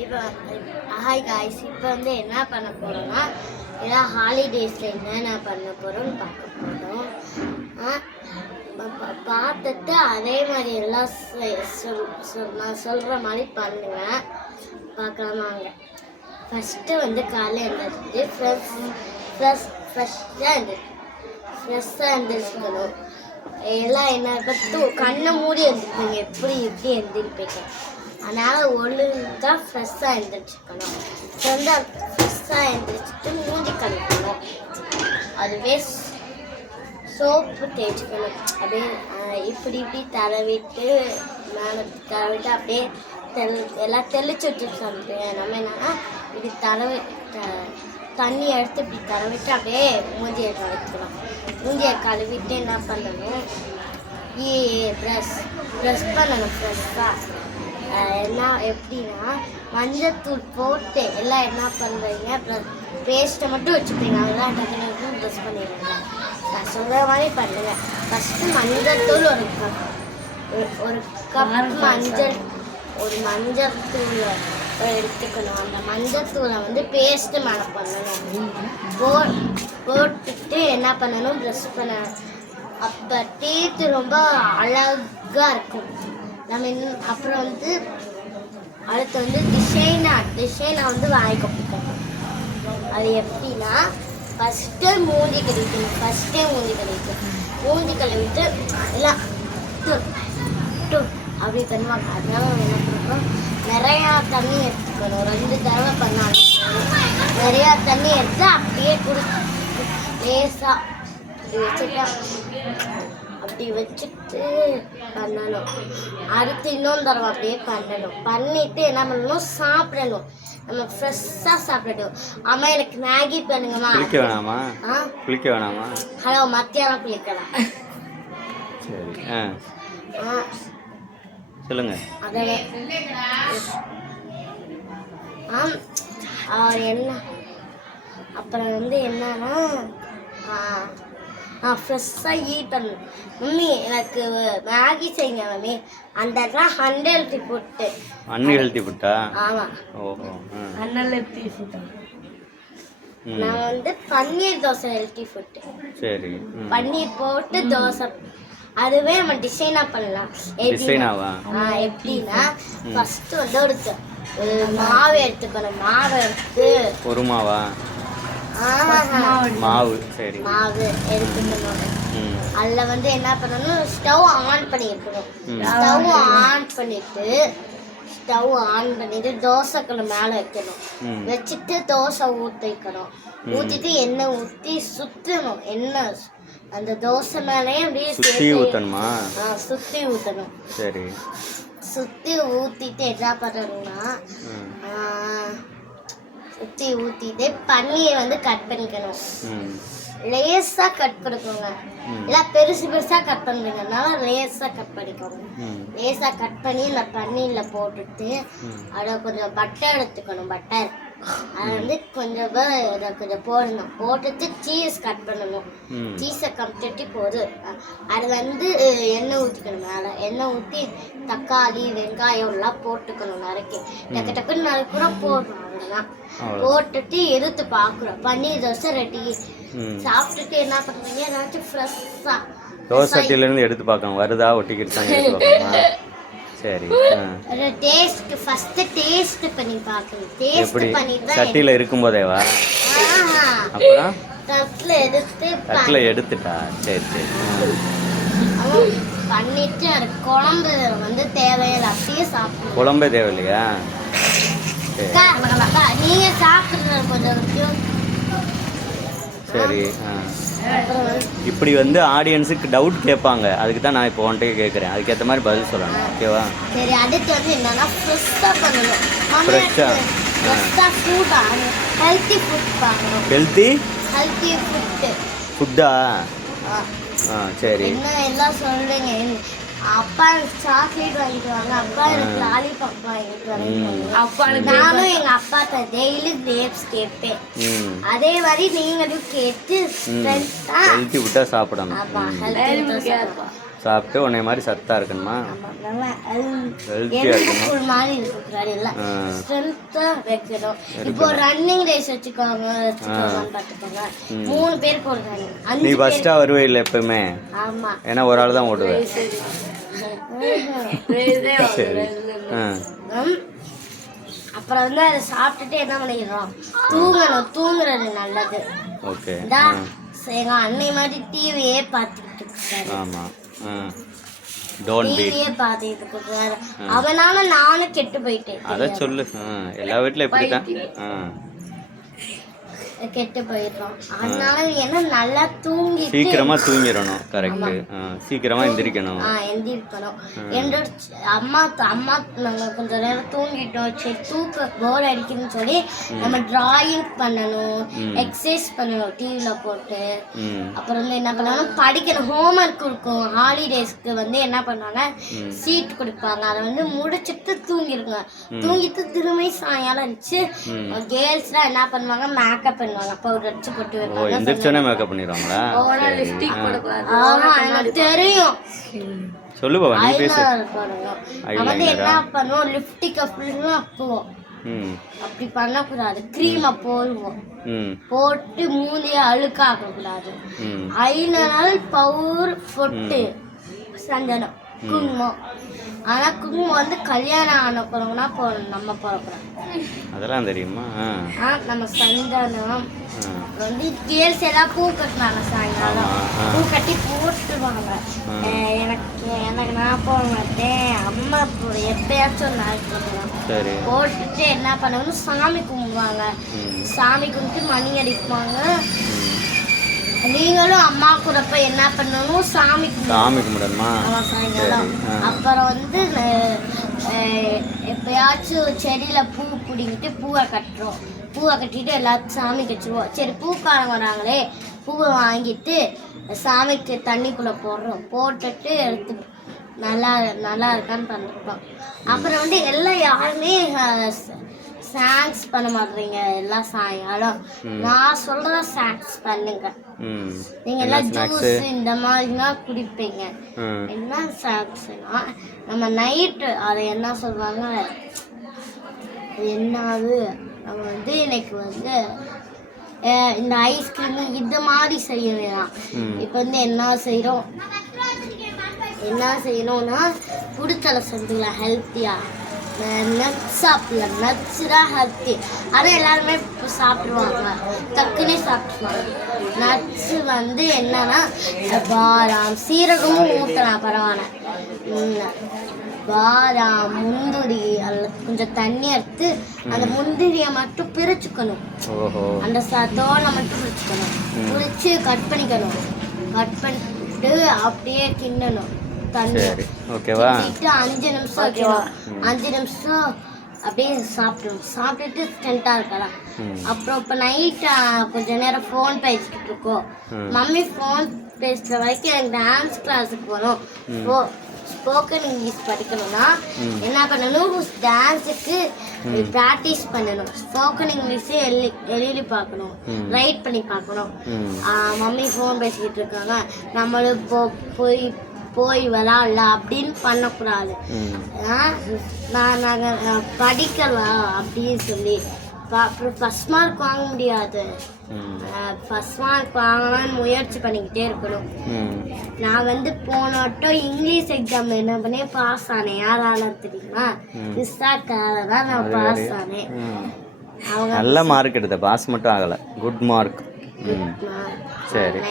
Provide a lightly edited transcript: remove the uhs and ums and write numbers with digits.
இப்போ hi guys, இப்போ வந்து என்ன பண்ண போகிறோம்னா எல்லாம் ஹாலிடேஸில் என்னென்ன பண்ண போகிறோம்னு பார்க்க போகிறோம். பார்த்துட்டு அதே மாதிரி எல்லாம் நான் சொல்கிற மாதிரி பண்ணுவேன். பார்க்கலாமாங்க. ஃபஸ்ட்டு வந்து காலையில் எழுந்திரிச்சு ஃப்ரெஷ்ஷாக எழுந்திரிச்சிக்கணும். எல்லாம் என்ன கண்ணை மூடி எழுந்திருப்பீங்க, எப்படி எழுந்திருப்பீங்க. அதனால் ஒழுங்காக ஃப்ரெஷ்ஷாக எழுந்திரிச்சிக்கணும். ஃப்ரெஷ்ஷாக எழுந்திரிச்சிட்டு மூடி கழுவிக்கணும். அதுவே சோப்பு தேய்ச்சிக்கணும். அப்படியே இப்படி தடவிட்டு மேலே தடவிட்டு அப்படியே எல்லாம் தெளிச்சு வச்சுட்டு நம்ம என்னன்னா இப்படி தண்ணி எடுத்து இப்படி தடவிட்டு அப்படியே மூஞ்சியை கழுவிக்கணும். மூஞ்சியை கழுவிட்டு என்ன பண்ணணும், ப்ரெஷ் பண்ணணும். ஃப்ரெஷ்ஷாக என்ன எப்படின்னா மஞ்சத்தூள் போட்டு எல்லாம் என்ன பண்ணுறீங்க, பேஸ்ட்டை மட்டும் வச்சுப்பீங்க. அதெல்லாம் டக்குனு ப்ரெஷ் பண்ணிடுங்க. நான் சொல்கிற மாதிரி பண்ணுங்கள். ஃபஸ்ட்டு மஞ்சத்தூள் ஒரு கப் மஞ்சத்தூள் எடுத்துக்கணும். அந்த மஞ்சத்தூளை வந்து பேஸ்ட்டு மேலே பண்ணணும். போட்டுட்டு என்ன பண்ணணும், ப்ரெஷ் பண்ணணும். அப்போ டீத்து ரொம்ப அழகாக இருக்கும். நம்ம அப்புறம் வந்து அடுத்து வந்து டிசைனா வந்து வாங்கி கொடுப்போம். அது எப்படின்னா ஃபஸ்ட்டே மூஞ்சி கழுவிக்கணும். மூஞ்சி கழுவிட்டு எல்லாம் அப்படி பண்ணுவாங்க. அதனால என்ன பண்ணுறோம், நிறையா தண்ணி எடுத்துக்கணும். 2 தடவை பண்ணாலும் நிறையா தண்ணி எடுத்து அப்படியே லேசாக அப்படி வச்சுட்டு பண்ணணும். அடுத்து இன்னொன்று தடவை அப்படியே பண்ணணும். பண்ணிவிட்டு என்ன பண்ணணும், சாப்பிடணும். நம்ம ஃப்ரெஷ்ஷாக சாப்பிடணும். அம்மா எனக்கு மேகி பண்ணுங்கம்மா. குளிக்க வேணாமா? ஹலோ, மத்தியானம் குளிக்கலாம். சரி, சொல்லுங்க. அதே என்ன அப்புறம் வந்து என்னன்னா ஃப்ரெஷ்ஷாக ஈட் பண்ணணும். மம்மி எனக்கு மேகி செய்யுங்க மம்மி. அந்த அன்ஹெல்தி ஃபுட்டு. அன்ஹெல்தி ஃபுட்டா? ஆமாம். ஓஹோ, அன்ஹெல்தி ஃபுட்டா. நான் வந்து பன்னீர் தோசை ஹெல்தி ஃபுட்டு. சரி, பன்னீர் போட்டு தோசை. அதுவே நம்ம டிசைனாக பண்ணலாம். எப்படின்னா ஃபஸ்ட்டு வந்து ஒரு மாவு எடுத்துக்கணும். மாவு எடுத்து ஒரு மாவா? மாவு. சரி, மாவு எடுத்துக்கணும். அதில் வந்து என்ன பண்ணணும், ஸ்டவ் ஆன் பண்ணியிருக்கணும். ஸ்டவ் ஆன் பண்ணிட்டு தோசைக்கல்லை மேலே வைக்கணும். வச்சுட்டு தோசை ஊற்றிக்கணும். ஊற்றிட்டு எண்ணெய் ஊற்றி சுற்றணும். எண்ணெய் அந்த தோசை மேலேயே அப்படியே சுற்றி ஊற்றணுமா? சுற்றி ஊற்றணும். சரி, சுற்றி ஊற்றிட்டு என்ன பண்ணணும்னா சுற்றி ஊற்றிட்டு பன்னீரை வந்து கட் பண்ணிக்கணும். லேசாக கட் பண்ணிக்கோங்க. எல்லாம் பெருசாக கட் பண்ணுறதுனால லேசாக கட் பண்ணிக்கோங்க. லேசாக கட் பண்ணி இந்த பன்னீரில் போட்டுட்டு அதை கொஞ்சம் பட்டர் எடுத்துக்கணும். பட்டர் அதை வந்து கொஞ்சம் போடணும். போட்டுட்டு சீஸ் கட் பண்ணணும். சீஸை கம்ப்ளீட்டி போதும். அது வந்து எண்ணெய் ஊற்றிக்கணும். மேலே எண்ணெய் ஊற்றி தக்காளி வெங்காயம் எல்லாம் போட்டுக்கணும். நறுக்கி டக்குன்னு நறுக்கூட போடணும். அவ்வளோதான். போட்டுட்டு எடுத்து பார்க்குறோம். பன்னீர் தோசை ரெடி. சாப்பிட்டுட்டு என்ன பண்ணுவீங்க, ஏதாச்சும் ஃப்ரெஷ்ஷாக தோசைட்டிலேருந்து எடுத்து பார்க்கணும். வருதா ஒட்டிக்கிட்டு. சரி, டேஸ்ட் ஃபர்ஸ்ட் டேஸ்ட் பண்ணி பார்க்கணும். டேஸ்ட் பண்ணி தான் சட்டியில் இருக்கும்போதேவா? அப்புறம் தட்டில் எடுத்துட்டா? சரி சரி, பண்ணிட்டு அது குழம்பு வந்து தேவையில்லை, அப்படியே சாப்பிடணும். குழம்பே தேவையில்லையா? நீங்க சாப்பிடுறது கொஞ்சம். சரி, இப்படி வந்து ஆடியன்ஸுக்கு டவுட் கேட்பாங்க. அதுக்கு தான் நான் இப்போ உன்கிட்ட கேட்குறேன். அதுக்கேற்ற மாதிரி பதில் சொல்லணும். ஓகேவா? சரி, அடுத்து வந்து என்னன்னா ஃப்ரெஷ்ஷாக பண்ணணும். ஹெல்த்தி ஃபுட் பார்க்கணும். ஹெல்த்தி ஃபுட்டா? சரி. என்ன எல்லாம் சொல்றீங்க. அப்பா எனக்கு சாக்லேட் வாங்கிட்டு வாங்க, அப்பா எனக்கு லாலிபாப் வாங்கிட்டு வாங்க. நானும் எங்க அப்பாட்ட டெய்லி கிரேப்ஸ் கேட்பேன். அதே மாதிரி நீங்களும் கேட்டு ஹெல்த்தி ஃபுட்டா சாப்பிடணும். சாப்பிட்டு உன்னை மாதிரி சத்தா இருக்கணுமா, நல்லா ஹெல்த்தியாக இருக்கணும். ஸ்கூல் மாதிரி இருக்கக்கூடாது, எல்லாம் ஸ்ட்ரென்த்தா வைக்கணும். இப்போ ரன்னிங் ரேஸ் வச்சுக்கோங்கன்னு பார்த்துக்கோங்க. 3 பேருக்கு ஒரு ரன்னிங், 5 நீ ஃபஸ்ட்டாக வருவே இல்லை எப்பவுமே, ஆமா. ஏன்னா ஒரு ஆள் தான் ஓடுவேன். சரி. அப்புறம் வந்து அதை சாப்பிட்டுட்டு என்ன பண்ணிக்கிறோம், தூங்கணும். தூங்குறது நல்லது. ஓகே. எங்க அன்னை மாதிரி டிவியே பார்த்துக்கிட்டு இருக்காரு. ஆமாம். Don't beat. டிவியே பார்த்துக்கிட்டு இருக்காரு. அவனால நானும் கெட்டு போயிட்டேன். அதை சொல்லு. எல்லா வீட்டிலும் இப்படி தான். கெட்டு போயிடுறோம். அதனால என்ன நல்லா தூங்கி சீக்கிரமா தூங்கிடணும். கரெக்ட். சீக்கிரமா எந்திரிக்கணும். எந்திரிக்கணும். அம்மா நாங்க கொஞ்ச நேரம் தூங்கிட்டோம், சரி தூக்க போர் அடிக்குதுன்னு சொல்லி நம்ம டிராயிங் பண்ணணும், எக்ஸசைஸ் பண்ணணும் டிவில போட்டு. அப்புறம் வந்து என்ன பண்ணணும், படிக்கணும். ஹோம்ஒர்க் இருக்கும். ஹாலிடேஸ்க்கு வந்து என்ன பண்ணுவாங்க, சீட் கொடுப்பாங்க. அதை வந்து முடிச்சுட்டு தூங்கிடுங்க. தூங்கிட்டு திரும்பி சாயங்காலம் இருந்துச்சு கேர்ள்ஸ்லாம் என்ன பண்ணுவாங்க, மேக்கப் பண்ணுவாங்க. பவுடர் அடிச்சு போட்டு வைப்பாங்க. எந்திரிச்சோனே மேக்கப் பண்ணிடுவாங்களா? ஆமா, எனக்கு தெரியும். சொல்லு பாபா, நீ பேசு. வந்து என்ன பண்ணுவோம், லிப்ஸ்டிக் ஃபுல்லா அப்புவோம். அப்படி பண்ணக்கூடாது. கிரீமை போடுவோம். போட்டு மூஞ்சிய அழுக்காக்க கூடாது. ஐலனர், பவுர், பொட்டு, சந்தனம், குங்குமம். ஆனா குங்குமம் வந்து கல்யாணம் ஆன போறோம்னா போடணும், நம்ம போடக்கூடாது. அதெல்லாம் தெரியுமா? நம்ம சந்தனம் வந்து கேர்ள்ஸ் எல்லாம் பூ கட்டினாங்க. சாயங்காலம் பூ கட்டி போட்டுருவாங்க. எனக்கு நான் போட மாட்டேன், அம்மா எப்பயாச்சும் ஒரு நாள் போடுவாங்க. போட்டுட்டு என்ன பண்ணுவாங்க, சாமி கும்பிடுவாங்க. சாமி கும்பிட்டு மணி அடிப்பாங்க. நீங்களும் அம்மா கூட போய் என்ன பண்ணணும், சாமி கும்பிடணுமா? சாயங்காலம். அப்புறம் வந்து எப்பயாச்சும் செடியில பூ பிடிங்கிட்டு பூவை கட்டுறோம். பூவை கட்டிட்டு எல்லாத்தையும் சாமி கச்சிருவோம். சரி பூக்காரங்க வராங்களே, பூவை வாங்கிட்டு சாமிக்கு தண்ணிக்குள்ள போடுறோம். போட்டுட்டு எடுத்து நல்லா இருக்கான்னு பண்ணிருப்போம். அப்புறம் வந்து எல்லாம் யாருமே ஸ்நாக்ஸ் பண்ண மாட்டீங்க. எல்லாம் சாயங்காலம் நான் சொல்ற ஸ்நாக்ஸ் பண்ணுங்க. நீங்க எல்லாம் ஜூஸ் இந்த மாதிரிலாம் குடிப்பீங்க. என்ன ஸ்நாக்ஸ்னா, நம்ம நைட்டு அதை என்ன சொல்றாங்க, என்னது நம்ம வந்து இன்னைக்கு வந்து இந்த ஐஸ்கிரீம் இந்த மாதிரி செய்ய வேணாம். இப்போ வந்து என்ன செய்யணும்னா புடிச்சலை செஞ்சுக்கலாம். ஹெல்த்தியா நட்ஸ் சாப்பிடலாம். நட்ஸ் தான் ஹெல்த்தி. ஆனால் எல்லாருமே சாப்பிடுவாங்க, டக்குனே சாப்பிடுவாங்க. நட்ஸு வந்து என்னன்னா பாதாம், சீரகமும் ஊற்றலாம், பரவாயில்ல. பாதாம், முந்திரி, அதில் கொஞ்சம் தண்ணி எடுத்து அந்த முந்திரியை மட்டும் பிரிச்சுக்கணும். அந்த தோலை மட்டும் பிரிச்சுக்கணும். பிரித்து கட் பண்ணிக்கணும். கட் பண்ணிட்டு அப்படியே கிண்ணணும். தண்ணி 5 நிமிஷம் வைக்கணும். 5 நிமிஷம் அப்படியே சாப்பிட்டுட்டு ஸ்ட்ரென்த்தாக இருக்கலாம். அப்புறம் இப்போ நைட்டு கொஞ்ச நேரம் ஃபோன் பேசிக்கிட்டு இருக்கோம். மம்மி ஃபோன் பேசுகிற வரைக்கும் எனக்கு டான்ஸ் கிளாஸுக்கு போகணும், ஸ்போக்கன் இங்கிலீஷ் படிக்கணும்னா என்ன பண்ணணும், டான்ஸுக்கு ப்ராக்டிஸ் பண்ணணும். ஸ்போக்கன் இங்கிலீஷு எழுதி பார்க்கணும், ரைட் பண்ணி பார்க்கணும். மம்மி ஃபோன் பேசிக்கிட்டு இருக்காங்க, நம்மளும் போய் விளாடலாம் அப்படின்னு பண்ணக்கூடாது. நாங்கள் படிக்கலாம் அப்படின்னு சொல்லி அப்புறம் ஃபஸ்ட் மார்க் வாங்க முடியாது. ஃபஸ்ட் மார்க் வாங்கலாம்னு முயற்சி பண்ணிக்கிட்டே இருக்கணும். நான் வந்து போன வட்டம் இங்கிலீஷ் எக்ஸாம் என்ன பண்ணி பாஸ் ஆனேன். யாரால தெரியுமா, விசாக்காக தான் நான் பாஸ் ஆனேன். அவங்க நல்ல மார்க் எடுத்த, பாஸ் மட்டும் ஆகலை, குட் மார்க். சரி.